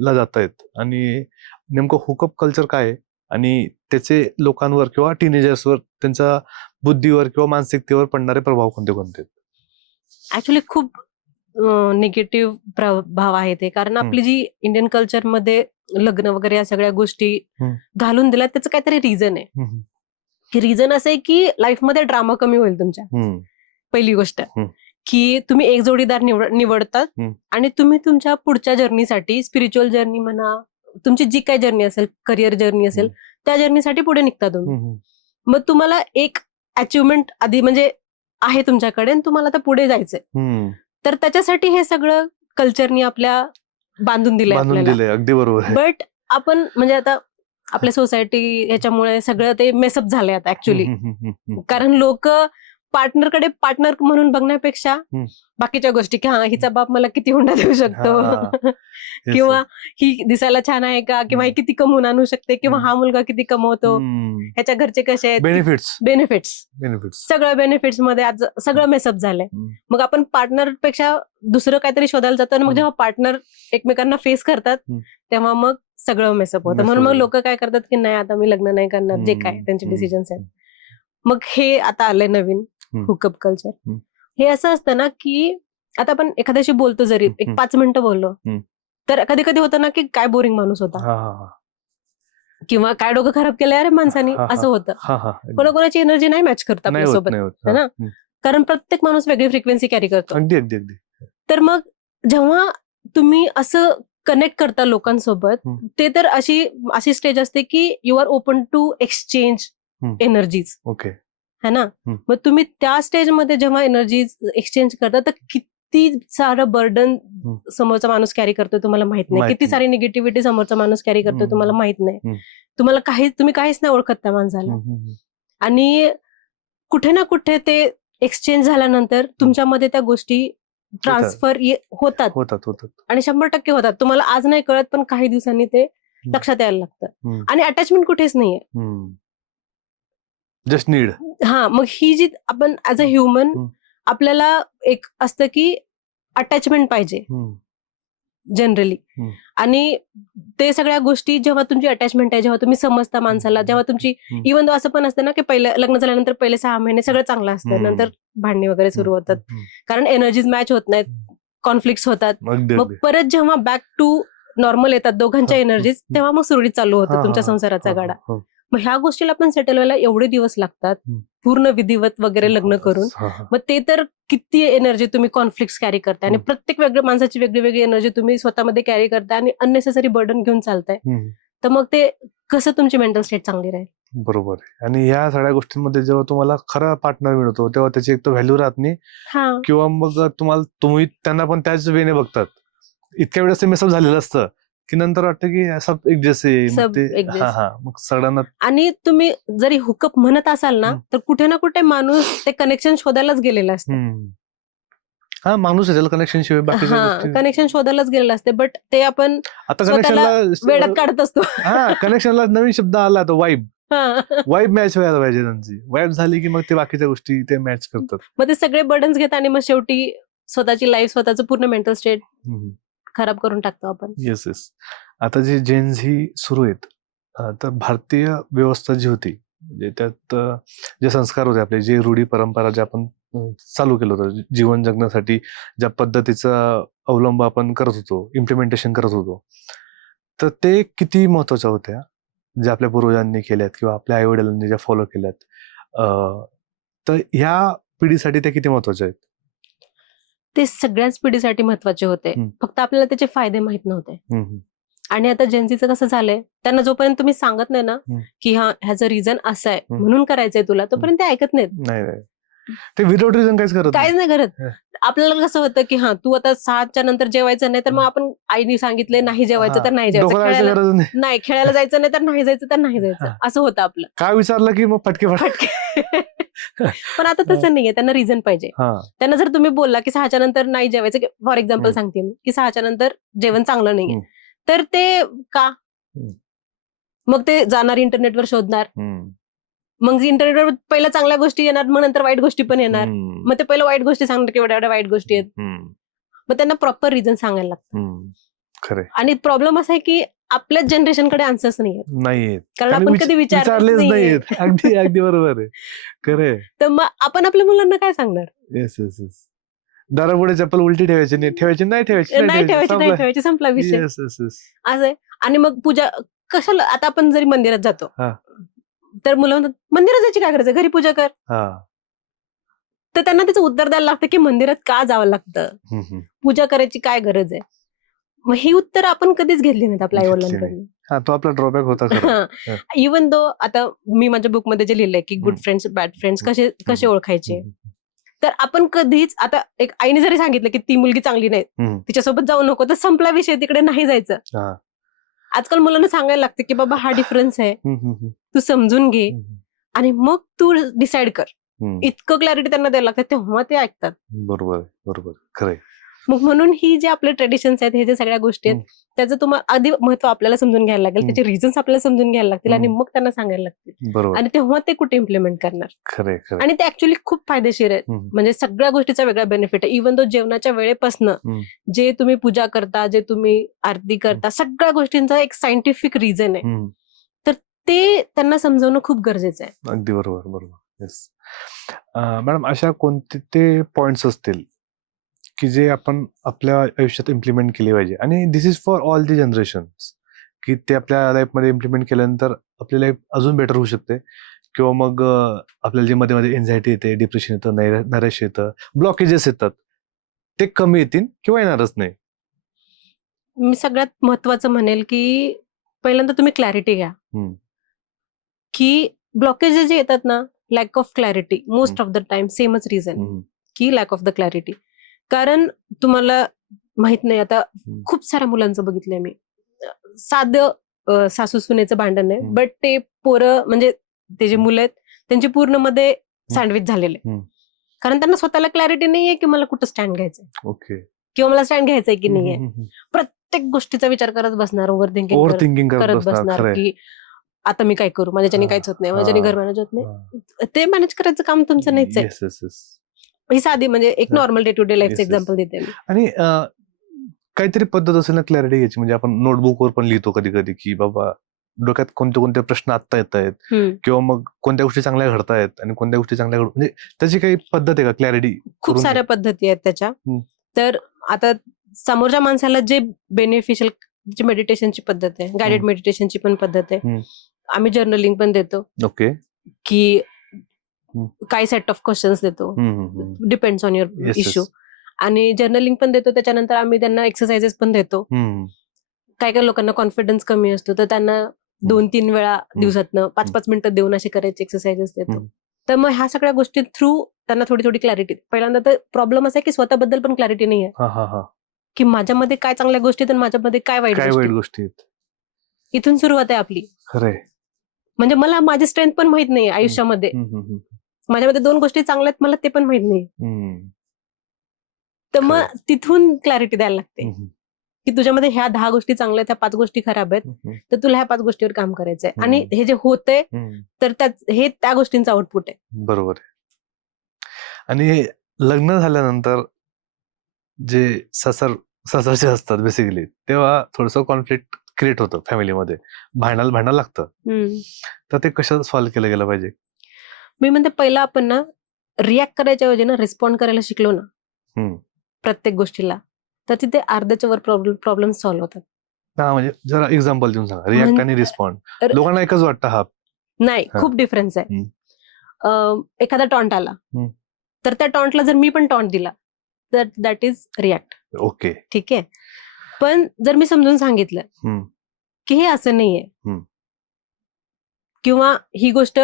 ला जात आहेत. आणि नेमकं हुकअप कल्चर काय आहे आणि त्याचे लोकांवर किंवा टीनेजर्सवर, त्यांच्या बुद्धीवर किंवा मानसिकतेवर पडणारे प्रभाव कोणते कोणते? ऍक्च्युली खूप निगेटिव्ह प्रभाव आहे ते, कारण आपली जी इंडियन कल्चरमध्ये लग्न वगैरे या सगळ्या गोष्टी घालून दिल्यात, त्याचं काहीतरी रिझन आहे. की रिझन असं आहे की लाईफमध्ये ड्रामा कमी होईल तुमच्या. पहिली गोष्ट की तुम्ही एक जोडीदार निवडतात आणि तुम्ही तुमच्या पुढच्या जर्नीसाठी, स्पिरिच्युअल जर्नी म्हणा, तुमची जी काही जर्नी असेल, करिअर जर्नी असेल, त्या जर्नीसाठी पुढे निघता तुम्ही. मग तुम्हाला एक अचिव्हमेंट आधी म्हणजे आहे तुमच्याकडे आणि तुम्हाला आता पुढे जायचंय, तर त्याच्यासाठी हे सगळं कल्चरनी आपल्या बांधून दिलंय आपल्याला. अगदी बरोबर. बट आपण म्हणजे आता आपल्या सोसायटी ह्याच्यामुळे सगळं ते मेसअप झालंय आता ऍक्च्युली, कारण लोक पार्टनरकडे पार्टनर म्हणून बघण्यापेक्षा बाकीच्या गोष्टी की हिचा बाप मला किती हुंडा देऊ शकतो, किंवा ही दिसायला छान आहे का, किंवा ही किती कमवून आणू शकते, किंवा हा मुलगा किती कमवतो, ह्याच्या घरचे कसे आहेत, बेनिफिट्स सगळं बेनिफिट्स मध्ये आज सगळं मेसअप झालंय. मग आपण पार्टनर पेक्षा दुसरं काहीतरी शोधायला जातो, आणि मग जेव्हा पार्टनर एकमेकांना फेस करतात तेव्हा मग सगळं मेसअप होतं. म्हणून मग लोक काय करतात की नाही आता मी लग्न नाही करणार, जे काय त्यांचे डिसिजन्स आहेत. मग हे आता आलंय नवीन हुकअप कल्चर. हे असं असतं ना की आता आपण एखाद्याशी बोलतो, जरी एक 5 मिनिटं बोललो तर कधी कधी होतं ना की काय बोरिंग माणूस होता, किंवा काय डोकं खराब केलंय अरे माणसानी, असं होतं. कोणाकोणाची एनर्जी नाही मॅच करत आपल्यासोबत, है ना, कारण प्रत्येक माणूस वेगळी फ्रिक्वेन्सी कॅरी करतो. तर मग जेव्हा तुम्ही असं कनेक्ट करता लोकांसोबत, ते तर अशी स्टेज असते की you are open to exchange energies, है ना. मग तुम्ही त्या स्टेजमध्ये जेव्हा एनर्जीज एक्सचेंज करता, तर किती सारं बर्डन समोरचा माणूस कॅरी करतोय तुम्हाला माहित नाही, किती सारी निगेटिव्हिटी समोरचा माणूस कॅरी करतोय तुम्हाला माहित नाही. तुम्ही काहीच नाही ओळखत त्या माणसाला, आणि कुठे ना कुठे ते एक्सचेंज झाल्यानंतर तुमच्यामध्ये त्या गोष्टी ट्रान्सफर होतात आणि 100% होतात. तुम्हाला आज नाही कळत, पण काही दिवसांनी ते लक्षात यायला लागतं. आणि अटॅचमेंट कुठेच नाहीये. Just need. हा, मग ही जी आपण ऍज अ ह्युमन आपल्याला एक असतं की अटॅचमेंट पाहिजे जनरली. आणि ते सगळ्या गोष्टी जेव्हा तुमची अटॅचमेंट आहे, जेव्हा तुम्ही समजता माणसाला, जेव्हा तुमची इव्हन असं पण असतं ना की पहिलं लग्न झाल्यानंतर पहिले 6 महिने सगळं चांगलं असतं, नंतर भांडणी वगैरे सुरू होतात, कारण एनर्जीज मॅच होत नाहीत, कॉन्फ्लिक्ट होतात. मग परत जेव्हा बॅक टू नॉर्मल येतात दोघांच्या एनर्जीज, तेव्हा मग सुरळीत चालू होतं तुमच्या संसाराचा गाडा. मग ह्या गोष्टीला पण सेटल व्हायला एवढे दिवस लागतात, पूर्ण विधिवत वगैरे लग्न करून. मग ते तर किती एनर्जी तुम्ही कॉन्फ्लिक्ट कॅरी करताय, आणि प्रत्येक वेगळ्या माणसाची वेगळी वेगळी एनर्जी तुम्ही स्वतःमध्ये कॅरी करताय, आणि अननेसेसरी बर्डन घेऊन चालताय. तर मग ते कसं तुमची मेंटल स्टेट चांगली राहील. बरोबर आहे. आणि ह्या सगळ्या गोष्टींमध्ये जेव्हा तुम्हाला खरा पार्टनर मिळतो, तेव्हा त्याची एक तर व्हॅल्यू राहत नाही, किंवा मग तुम्ही त्यांना पण त्याच वेने बघतात. इतक्या वेळेस ते मेसअप झालेलं असतं की नंतर वाटतं की सब एक जैसे, मग सगळ्यांना. आणि तुम्ही जरी हुकअप म्हणत असाल ना, तर कुठे ना कुठे माणूस ते कनेक्शन शोधायलाच गेलेलं असतं. हा, माणूस आहे, त्याला कनेक्शन शिवाय बाकीच्या कनेक्शन शोधायलाच गेलेलं असते, बट ते आपण आता कनेक्शनला वेळात काढत असतो. हा, कनेक्शनला नवीन शब्द आला तो वाईब. वाईब मॅच व्हायला पाहिजे त्यांची. वाईब झाली की मग ते बाकीच्या गोष्टी ते मॅच करतात. मग ते सगळे बर्डन्स घेतात, आणि मग शेवटी स्वतःची लाईफ, स्वतःचं पूर्ण मेंटल स्टेट खराब करून टाकतो आपण. Yes yes. आता जे जेन्स ही सुरू आहेत, तर भारतीय व्यवस्था जी होती, म्हणजे त्यात जे संस्कार होते आपले, जे रूढी परंपरा जे आपण चालू केलं होतं जीवन जगण्यासाठी, ज्या पद्धतीचा अवलंब आपण करत होतो, इम्प्लिमेंटेशन करत होतो, तर ते किती महत्वाच्या होत्या, जे आपल्या पूर्वजांनी केल्यात किंवा आपल्या आई वडिलांनी ज्या फॉलो केल्यात, तर ह्या पिढीसाठी त्या किती महत्वाच्या आहेत? ते सगळ्याच पिढीसाठी महत्वाचे होते, फक्त आपल्याला त्याचे फायदे माहित नव्हते. आणि आता जेन्झीचं कसं झालंय, त्यांना जोपर्यंत तुम्ही सांगत नाही ना की ह्याचं रिझन असं आहे म्हणून करायचंय तुला, तोपर्यंत ते ऐकत नाहीत. ते विदाउट रिझन काहीच नाही करत. आपल्याला कसं होतं की तू आता 6च्या नंतर जेवायचं नाही, तर मग आपण आईने सांगितले नाही जेवायचं तर नाही जेवायचं, नाही खेळायला जायचं नाही तर नाही जायचं, तर नाही जायचं, असं होतं आपलं. काय विचारलं की मग फटके. पण आता तसं नाहीये, त्यांना रिझन पाहिजे. त्यांना जर तुम्ही बोलला की 6च्या नंतर नाही जेवायचं, फॉर एक्झाम्पल सांगते मी की 6च्या नंतर जेवण चांगलं नाहीये, तर ते का, मग ते जाणार इंटरनेटवर शोधणार, मग इंटरनेटवर पहिल्या चांगल्या गोष्टी येणार, मग नंतर वाईट गोष्टी पण येणार, मग ते पहिलं वाईट गोष्टी सांगणार की एवढ्या वाईट गोष्टी आहेत. मग त्यांना प्रॉपर रिझन सांगायला लागतं. आणि प्रॉब्लेम असा आहे की आपल्याच जनरेशनकडे आन्सर्स नाहीयेत, कारण आपण कधी विचारलेच नाहीयेत. अगदी बरोबर आहे, खरं. तर मग आपण आपल्या मुलांना काय सांगणार? Yes yes yes. दारापुढे चप्पल उलटी ठेवायची नाही, ठेवायची, संपला विषय. असं आहे. आणि मग पूजा कशाला, आता आपण जरी मंदिरात जातो, तर मुलं म्हणतात मंदिरात जायची काय गरज आहे, घरी पूजा कर. तर त्यांना त्याचं उत्तर द्यायला लागतं की मंदिरात का जावं लागतं, पूजा करायची काय गरज आहे. मग ही उत्तर आपण कधीच घेतली नाहीत आपल्या आई वडिलांकडून. तो आपला ड्रॉबॅक होता. इव्हन दो आता मी माझ्या बुकमध्ये जे लिहिलंय की गुड फ्रेंड्स बॅड फ्रेंड्स कसे ओळखायचे, तर आपण कधीच, आता एक आईने जरी सांगितलं की ती मुलगी चांगली नाही, तिच्यासोबत जाऊ नको, तर संपला विषय, तिकडे नाही जायचं. आजकाल मुलांना सांगायला लागतं की बाबा हा डिफरन्स आहे, तू समजून घे आणि मग तू डिसाइड कर. इतकं क्लॅरिटी त्यांना द्यायला लागतं, तेव्हा ते ऐकतात. बरोबर बरोबर, खरंय. मग म्हणून ही जे आपले ट्रेडिशन्स आहेत, हे जे सगळ्या गोष्टी आहेत, त्याचं तुम्हाला आधी महत्व आपल्याला समजून घ्यायला लागेल, त्याचे रिझन्स आपल्याला समजून घ्यायला लागतील, आणि मग त्यांना सांगायला लागतील, आणि तेव्हा ते कुठे इम्प्लिमेंट करणार. खरंय. आणि ते ऍक्च्युअली खूप फायदेशीर आहेत, म्हणजे सगळ्या गोष्टीचा वेगळा बेनिफिट आहे. इव्हन तो जेवणाच्या वेळेपासनं जे तुम्ही पूजा करता, जे तुम्ही आरती करता, सगळ्या गोष्टींचा एक सायंटिफिक रिझन आहे, तर ते त्यांना समजवणं खूप गरजेचं आहे. अगदी बरोबर. येस मॅडम, अशा कोणते ते पॉइंट्स असतील की जे आपण आपल्या आयुष्यात इम्प्लिमेंट केले पाहिजे, आणि this is for all the generation, की ते आपल्या लाईफमध्ये इम्प्लिमेंट केल्यानंतर आपली लाईफ अजून बेटर होऊ शकते, किंवा मग आपल्याला जे मध्ये मध्ये एन्झायटी येते, डिप्रेशन येतं, नैराश्य येतं, ब्लॉकेजेस येतात, ते कमी येतील किंवा येणारच नाही. मी सगळ्यात महत्वाचं म्हणेल की पहिल्यांदा तुम्ही क्लॅरिटी घ्या, की ब्लॉकेजेस जे येतात ना, lack of clarity, most of the time सेमच रिझन की लॅक ऑफ द क्लॅरिटी. कारण तुम्हाला माहित नाही, आता खूप साऱ्या मुलांचं बघितलंय मी, साधं सासू सुनेचं भांडण आहे, बट ते पोरं, म्हणजे ते जे मुलं आहेत त्यांचे पूर्ण मध्ये सँडविच झालेले, कारण त्यांना स्वतःला क्लॅरिटी नाहीये की मला कुठं स्टँड घ्यायचंय, किंवा मला स्टँड घ्यायचंय की नाहीये. प्रत्येक गोष्टीचा विचार करत बसणार, ओव्हर थिंकिंग करत बसणार की आता मी काय करू, माझ्याच्याने काहीच होत नाही, माझ्याने घर मॅनेज होत नाही. ते मॅनेज करायचं काम तुमचं नाहीच आहे. Yes yes yes. ही साधी म्हणजे एक नॉर्मल डे टू डे लाईफचं Yes, yes. एक्झाम्पल देते मी. आणि काहीतरी पद्धत असेल ना क्लॅरिटी घ्यायची. म्हणजे आपण नोटबुकवर पण लिहितो कधी कधी की बाबा डोक्यात कोणते कोणते प्रश्न आत्ता येत आहेत, किंवा मग कोणत्या गोष्टी चांगल्या घडतायत आणि कोणत्या गोष्टी चांगल्या म्हणजे त्याची काही पद्धत आहे का क्लॅरिटी? खूप साऱ्या पद्धती आहेत त्याच्या. तर आता समोरच्या माणसाला जे बेनिफिशियल, जी मेडिटेशनची पद्धत आहे, गायडेड मेडिटेशनची पण पद्धत आहे. आम्ही जर्नलिंग पण देतो. ओके. की काही सेट ऑफ क्वेश्चन्स देतो, depends on your Yes, issue. yes. आणि जर्नलिंग पण देतो. त्याच्यानंतर आम्ही त्यांना एक्सरसाइजेस पण देतो. काही काही लोकांना कॉन्फिडन्स कमी असतो, तर त्यांना 2-3 वेळा दिवसातनं 5-5 मिनिटं देऊन असे करायचे एक्सरसाइजेस देतो. तर मग ह्या सगळ्या गोष्टी थ्रू त्यांना थोडी थोडी क्लॅरिटी. पहिल्यांदा तर प्रॉब्लेम असा आहे की स्वतःबद्दल पण क्लॅरिटी नाही आहे, की माझ्यामध्ये काय चांगल्या गोष्टी आणि माझ्यामध्ये काय वाईट गोष्टी आहेत. इथून सुरुवात आहे आपली. खरंय. म्हणजे मला माझी स्ट्रेंथ पण माहित नाही आयुष्यामध्ये. माझ्यामध्ये 2 गोष्टी चांगल्या आहेत, मला ते पण माहित नाही. तर मग तिथून क्लॅरिटी द्यायला लागते की तुझ्यामध्ये ह्या 10 गोष्टी चांगल्या आहेत, ह्या 5 गोष्टी खराब आहेत, तर तुला ह्या 5 गोष्टीवर काम करायचंय. आणि हे जे होतंय तर हे त्या गोष्टींचं आउटपुट आहे. बरोबर आहे. आणि लग्न झाल्यानंतर जे सासरचे असतात बेसिकली, तेव्हा थोडंसं कॉन्फ्लिक्ट क्रिएट होतं फॅमिलीमध्ये, भांडायला लागतं. तर ते कसं सॉल्व्ह केलं गेलं पाहिजे? मी म्हणते पहिला आपण ना रिॲक्ट करायच्या ऐवजी ना रिस्पॉन्ड करायला शिकलो ना प्रत्येक गोष्टीला, तर तिथे अर्ध्याच्या वर प्रॉब्लेम सॉल्व्ह होतात. म्हणजे जरा एक्झाम्पल देऊन सांगा. रिॲक्ट आणि रिस्पॉन्ड लोकांना एकच वाटतं. हा नाही, खूप डिफरन्स आहे. एखादा टॉन्ट आला तर त्या टॉन्टला जर मी पण टॉन्ट दिला तर दॅट इज रिॲक्ट. ओके, ठीक आहे. पण जर मी समजून सांगितलं की हे असं नाहीये, किंवा ही गोष्ट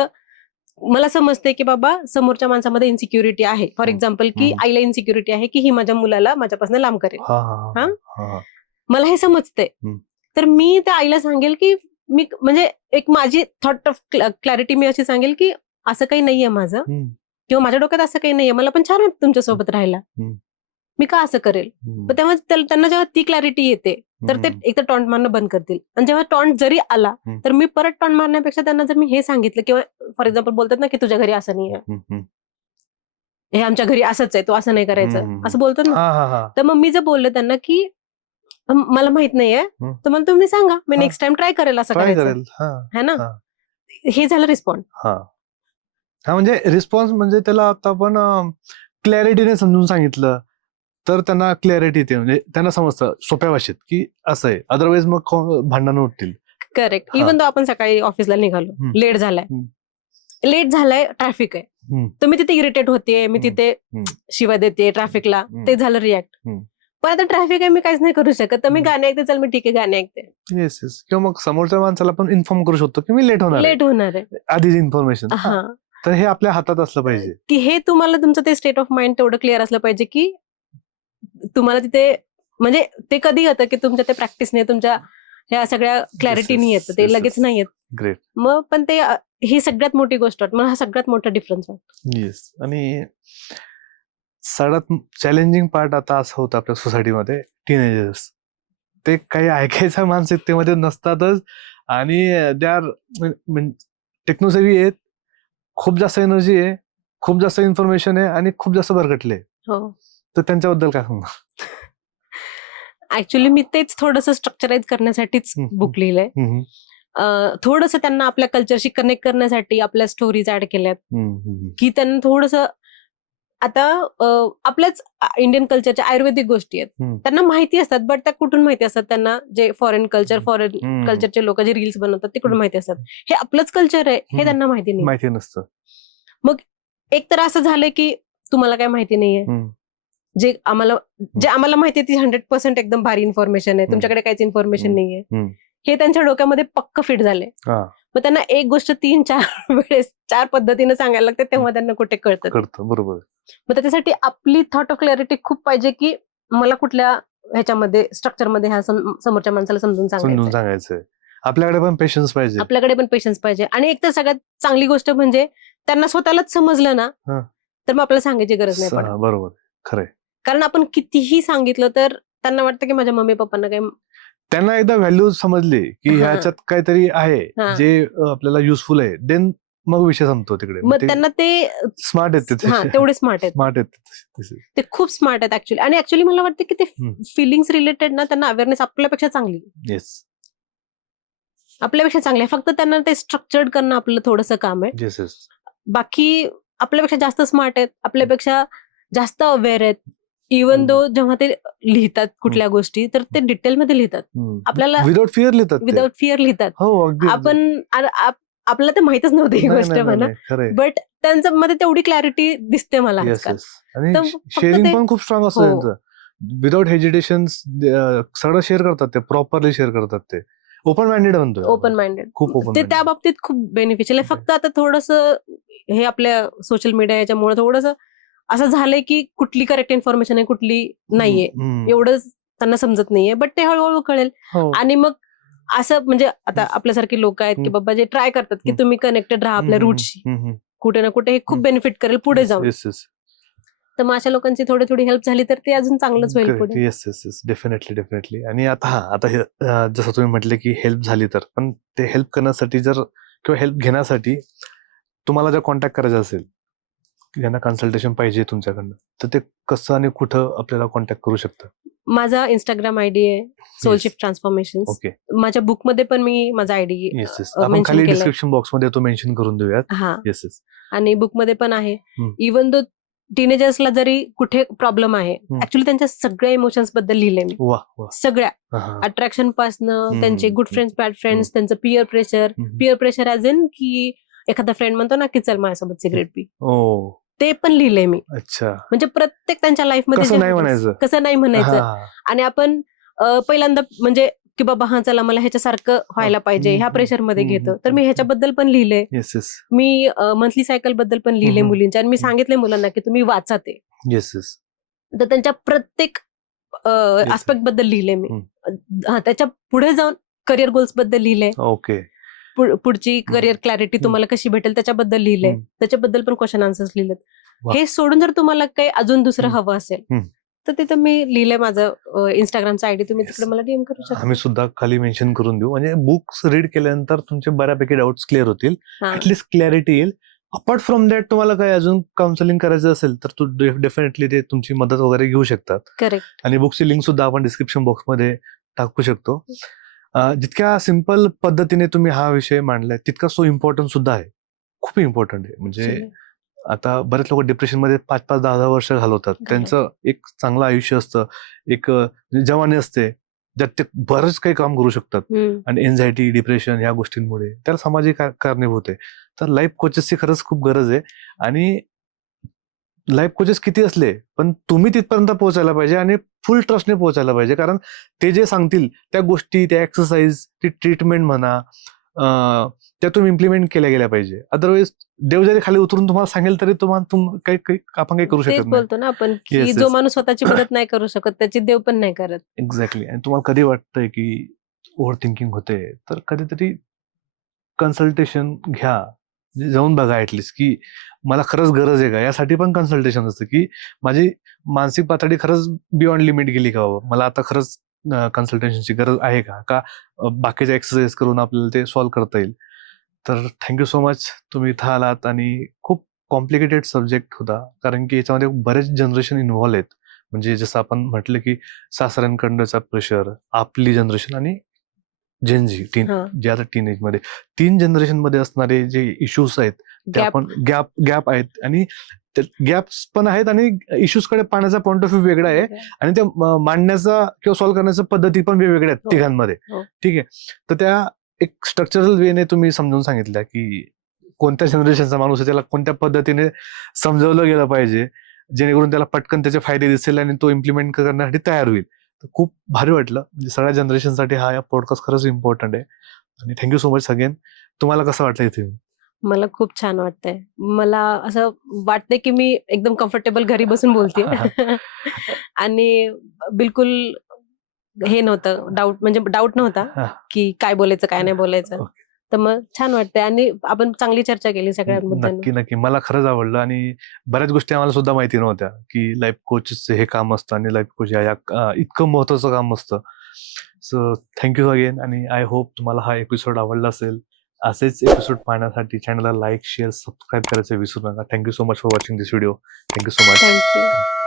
मला समजते की बाबा समोरच्या माणसामध्ये इन्सिक्युरिटी आहे, फॉर एक्झाम्पल की आईला इन्सिक्युरिटी आहे की ही माझ्या मुलाला माझ्यापासून लांब करेल, मला हे समजते, तर मी त्या आईला सांगेल की मी म्हणजे एक माझी थॉट ऑफ क्लॅरिटी मी अशी सांगेल की असं काही नाहीये माझं, किंवा माझ्या डोक्यात असं काही नाहीये, मला पण छान वाटतं तुमच्यासोबत राहायला, मी का असं करेल. पण तेव्हा त्यांना जेव्हा ती क्लॅरिटी येते तर ते एकतर टॉन्ट मारणं बंद करतील. आणि जेव्हा टॉन्ट जरी आला तर मी परत टॉन्ट मारण्यापेक्षा त्यांना जर मी हे सांगितलं, किंवा फॉर एक्झाम्पल बोलतात ना की तुझ्या घरी असं नाही आहे, हे आमच्या घरी असंच आहे, तो असं नाही करायचं, असं बोलतात ना. तर मग मी जर बोलले त्यांना की मला माहित नाहीये, तर मला तुम्ही सांगा, मी नेक्स्ट टाइम ट्राय करेल असं करायचं, है ना. हे झालं रिस्पॉन्ड. म्हणजे रिस्पॉन्स म्हणजे त्याला आता आपण क्लॅरिटीने समजून सांगितलं तर त्यांना क्लॅरिटी येते, म्हणजे त्यांना समजतं सोप्या भाषेत की असं आहे. अदरवाईज मग भांडणं उठतील. करेक्ट. इव्हन तो आपण सकाळी ऑफिसला निघालो, लेट झालाय, ट्रॅफिक आहे, तर मी तिथे इरिटेट होते, मी तिथे शिवा देते ट्रॅफिकला, ते झालं रिॲक्ट. पण आता ट्रॅफिक आहे, मी काहीच नाही करू शकत, तर मी गाणे ऐकते, चल मी ठीक आहे गाणे ऐकते. Yes yes. किंवा मग समोरच्या माणसाला पण इन्फॉर्म करू शकतो की मी लेट होणार आहे, आधीच इन्फॉर्मेशन. तर हे आपल्या हातात असलं पाहिजे की हे तुम्हाला तुमचं ते स्टेट ऑफ माइंड तेवढं क्लिअर असलं पाहिजे की तुम्हाला तिथे म्हणजे ते कधी येतं की तुमच्या ते प्रॅक्टिसने, तुमच्या ह्या सगळ्या क्लॅरिटीने येतं, ते लगेच नाही येत. ग्रेट. मग पण ते ही सगळ्यात मोठी गोष्ट वाटते मला, हा सगळ्यात मोठा डिफरन्स वाटतो. येस. आणि सगळ्यात चॅलेंजिंग पार्ट आता असं होतं आपल्या सोसायटीमध्ये, टीनेजर्स. ते काही ऐकायच्या मानसिकतेमध्ये नसतातच, आणि दे आर टेक्नोसेव्ही आहेत, खूप जास्त एनर्जी आहे, खूप जास्त इन्फॉर्मेशन आहे, आणि खूप जास्त भरकटले. तर त्यांच्याबद्दल काय सांगणार? ऍक्च्युली मी तेच थोडंसं स्ट्रक्चराइज करण्यासाठीच बुक लिहिलंय. थोडंसं त्यांना आपल्या कल्चरशी कनेक्ट करण्यासाठी आपल्या स्टोरीज ऍड केल्यात, की त्यांना थोडंसं आता आपल्याच इंडियन कल्चरच्या आयुर्वेदिक गोष्टी आहेत, त्यांना माहिती असतात, बट त्या कुठून माहिती असतात त्यांना, जे फॉरेन कल्चरचे लोक जे रील्स बनवतात तिकडून माहिती असतात. हे आपलंच कल्चर आहे हे त्यांना माहिती नसतं. मग एक तर असं झालंय की तुम्हाला काय माहिती नाहीये, जे आम्हाला माहिती आहे ती 100% एकदम भारी इन्फॉर्मेशन आहे, तुमच्याकडे काहीच इन्फॉर्मेशन नाहीये, हे त्यांच्या डोक्यामध्ये पक्क फिट झाले. मग त्यांना एक गोष्ट 3-4 वेळेस 4 पद्धतीने सांगायला लागते, तेव्हा त्यांना कुठे कळतं. बरोबर. मग त्याच्यासाठी आपली थॉट ऑफ क्लॅरिटी खूप पाहिजे की मला कुठल्या ह्याच्यामध्ये स्ट्रक्चरमध्ये ह्या समोरच्या माणसाला समजून सांगायचं. आपल्याकडे पण पेशन्स पाहिजे. आणि एक तर सगळ्यात चांगली गोष्ट म्हणजे त्यांना स्वतःलाच समजलं ना तर मग आपल्याला सांगायची गरज नाही पडत. बरोबर, खरंय. कारण आपण कितीही सांगितलं तर त्यांना वाटतं की माझ्या मम्मी पप्पांना काही त्यांना एकदा व्हॅल्यू समजली की हा. ह्याच्यात काहीतरी आहे हा. जे आपल्याला युजफुल आहे, देन मग विषय संपतो तिकडे. मग त्यांना ते स्मार्ट आहेत हा तेवढे स्मार्ट आहेत, स्मार्ट आहेत तसे. ते खूप स्मार्ट आहेत ऍक्च्युली. आणि ऍक्च्युली मला वाटतं की ते हम्म. फिलिंग्स रिलेटेड ना त्यांना अवेअरनेस आपल्यापेक्षा चांगली येस आपल्यापेक्षा चांगली आहे. फक्त त्यांना ते स्ट्रक्चर्ड करणं आपलं थोडंसं काम आहे. Yes yes. बाकी आपल्यापेक्षा जास्त स्मार्ट आहेत, आपल्यापेक्षा जास्त अवेअर आहेत. इवन दो जेव्हा ते लिहितात कुठल्या गोष्टी तर ते डिटेलमध्ये लिहितात, आपल्याला विदाउट फिअर लिहितात ते. विदाउट फिअर लिहितात. हो अगदी. आपण आपल्याला ते माहितच नव्हतं ही नाही, गोष्ट नाही, म्हणा, नाही, खरंय. बट त्यांच्या मध्ये तेवढी क्लॅरिटी दिसते मला येस आजकाल. येस. आणि तर फक्त शेअरिंग ते- पण खूप स्ट्रॉंग असतं हो. त्यांचं. विदाउट हेजिटेशन सगळं शेअर करतात ते, प्रॉपरली शेअर करतात ते. ओपन माइंडेड म्हणतो ओपन माइंडेड खूप ओपन ते त्या बाबतीत खूप बेनिफिशियल आहे. फक्त आता थोडंसं हे आपल्या सोशल मीडिया याच्यामुळे थोडंसं असं झालंय की कुठली करेक्ट इन्फॉर्मेशन आहे कुठली नाहीये एवढंच त्यांना समजत नाहीये, बट ते हळूहळू कळेल. आणि मग असं म्हणजे आता आपल्यासारखे लोक आहेत की बाबा जे ट्राय करतात की तुम्ही कनेक्टेड राहा आपल्या रूटशी कुठे ना कुठे, हे खूप बेनिफिट करेल पुढे जाऊन. तर मग अशा लोकांची थोडी हेल्प झाली तर ते अजून चांगलंच होईल पुढे. Yes yes yes, definitely. आणि आता हे जसं तुम्ही म्हटले की हेल्प झाली तर, पण ते हेल्प करण्यासाठी जर किंवा हेल्प घेण्यासाठी तुम्हाला जर कॉन्टॅक्ट करायचं असेल, ज्यांना कन्सल्टेशन पाहिजे तुमच्याकडनं, तर ते कसं आणि कुठं आपल्याला कॉन्टॅक्ट करू शकतात? माझा इंस्टाग्राम आयडी आहे सोलशिफ्ट ट्रान्सफॉर्मेशन. ओके. माझ्या बुकमध्ये पण मी माझा आयडी येस येस, आपण मेन्शन खाली केलाय. डिस्क्रिप्शन बॉक्स मध्ये तो मेन्शन करून देऊयात. हा, येस येस. आणि बुकमध्ये पण आहे. इवन दो टीनेजर्सला जरी कुठे प्रॉब्लेम आहे, ऍक्च्युली त्यांच्या सगळ्या इमोशन्स बद्दल लिहिले मी. सगळ्या अट्रॅक्शन पासनं त्यांचे गुड फ्रेंड्स बॅड फ्रेंड्स, त्यांचं पियर प्रेशर ॲज इन की एखादा फ्रेंड म्हणतो ना की चल माझ्यासोबत सिगरेट पी, ते पण लिहिले मी. अच्छा. म्हणजे प्रत्येक त्यांच्या लाईफमध्ये कसं नाही म्हणायचं. आणि आपण पहिल्यांदा म्हणजे की बाबा हा चला मला ह्याच्यासारखं व्हायला पाहिजे, ह्या प्रेशरमध्ये घेतो, तर मी ह्याच्याबद्दल पण लिहिले. मी मंथली सायकल बद्दल पण लिहिले मुलींच्या, आणि मी सांगितले मुलांना की तुम्ही वाचा ते. तर त्यांच्या प्रत्येक आस्पेक्ट बद्दल लिहिले मी. त्याच्या पुढे जाऊन करिअर गोल्स बद्दल लिहिले. ओके. पुढची करिअर क्लॅरिटी तुम्हाला कशी भेटेल त्याच्याबद्दल लिहिले. त्याच्याबद्दल पण क्वेश्चन आन्सर्स लिहिलेत. हे सोडून जर तुम्हाला काही अजून दुसरं हवं असेल तर तिथं मी लिहिलंय माझं इंस्टाग्रामचा आयडी, तुम्ही तिकडे मला डीएम करू शकता. आम्ही सुद्धा खाली मेन्शन करून देऊ. म्हणजे बुक्स रीड केल्यानंतर तुमचे बऱ्यापैकी डाऊट्स क्लिअर होतील, ऍटलीस्ट क्लॅरिटी येईल. अपार्ट फ्रॉम दॅट तुम्हाला काही अजून काउन्सिलिंग करायचं असेल तर डेफिनेटली ते तुमची मदत वगैरे घेऊ शकतात. करेक्ट. आणि बुक्सची लिंक सुद्धा आपण डिस्क्रिप्शन बॉक्स मध्ये टाकू शकतो. जितक्या सिंपल पद्धतीने तुम्ही हा विषय मांडलाय तितका सो इम्पॉर्टंट सुद्धा आहे, खूप इम्पॉर्टंट आहे. म्हणजे आता बरेच लोक डिप्रेशन मध्ये 5-5, 10-10 वर्ष घालवतात. त्यांचं एक चांगलं आयुष्य असतं, एक जवानी असते, ज्यात ते बरंच काही काम करू शकतात. आणि एन्झायटी, डिप्रेशन ह्या गोष्टींमुळे त्याला सामाजिक कारणीभूत आहे. तर लाईफ कोचेसची खरंच खूप गरज आहे. आणि लाईफ कोचेस किती असले पण तुम्ही तिथपर्यंत पोहोचायला पाहिजे आणि फुल ट्रस्टने पोहोचायला पाहिजे. कारण ते जे सांगतील त्या गोष्टी, त्या एक्सरसाइज, ती ट्रीटमेंट म्हणा, त्या तुम्ही इम्प्लिमेंट केल्या गेल्या पाहिजे. अदरवाईज देव जरी खाली उतरून तुम्हाला सांगेल तरी आपण काही करू शकत नाही. बोलतो ना आपण की जो माणूस स्वतःची मदत नाही करू शकत त्याची देव पण नाही करत. एक्झॅक्टली. आणि तुम्हाला कधी वाटतंय की ओव्हर थिंकिंग होते तर कधीतरी कन्सल्टेशन घ्या, जाऊन बघा ऍटलिस्ट की मला खरंच गरज आहे का. यासाठी पण कन्सल्टेशन असतं की माझी मानसिक पातळी खरंच बियॉन्ड लिमिट गेली का, मला आता खरंच कन्सल्टेशनची गरज आहे का बाकीचे एक्सरसाइज करून आपल्याला ते सॉल्व्ह करता येईल. तर थँक्यू सो मच, तुम्ही इथं आलात. आणि खूप कॉम्प्लिकेटेड सब्जेक्ट होता, कारण की याच्यामध्ये बरेच जनरेशन इन्व्हॉल्व आहेत. म्हणजे जसं आपण म्हटलं की सासऱ्यांकडचा प्रेशर, आपली जनरेशन आणि जेनजी जे आता टीनेज मध्ये, 3 जनरेशन मध्ये असणारे जे इश्यूज आहेत ते आपण गॅप आहेत. आणि गॅप्स पण आहेत आणि इश्यूज कडे पाहण्याचा पॉइंट ऑफ व्ह्यू वेगळा आहे. आणि त्या मांडण्याचा किंवा सॉल्व्ह करण्याच्या पद्धती पण वेगवेगळ्या आहेत तिघांमध्ये. ठीक आहे. तर त्या एक स्ट्रक्चरल वेने तुम्ही समजावून सांगितलं की कोणत्या जनरेशनचा माणूस आहे, त्याला कोणत्या पद्धतीने समजावलं गेलं पाहिजे जेणेकरून त्याला पटकन त्याचे फायदे दिसेल आणि तो इम्प्लिमेंट करण्यासाठी तयार होईल. तर खूप भारी वाटलं. म्हणजे सगळ्या जनरेशनसाठी हा पॉडकास्ट खरंच इम्पॉर्टंट आहे. आणि थँक्यू सो मच अगेन. तुम्हाला कसं वाटलं इथे? मला खूप छान वाटतंय. मला असं वाटतंय की मी एकदम कम्फर्टेबल घरी बसून बोलते आणि बिलकुल हे नव्हतं, डाऊट नव्हता की काय बोलायचं काय नाही बोलायचं. तर मग छान वाटतंय आणि आपण चांगली चर्चा केली सगळ्यांबद्दल. नक्की. मला खरंच आवडलं. आणि बऱ्याच गोष्टी आम्हाला सुद्धा माहिती नव्हत्या की लाईफ कोचचं हे काम असतं आणि लाईफ कोच या इतकं महत्वाचं काम असतं. सो थँक्यू अगेन, आणि आय होप तुम्हाला हा एपिसोड आवडला असेल. असेच एपिसोड पाहण्यासाठी चॅनलला लाईक, शेअर, सबस्क्राईब करायचं विसरू नका. Thank you so much for watching this video. Thank you so much. Thank you.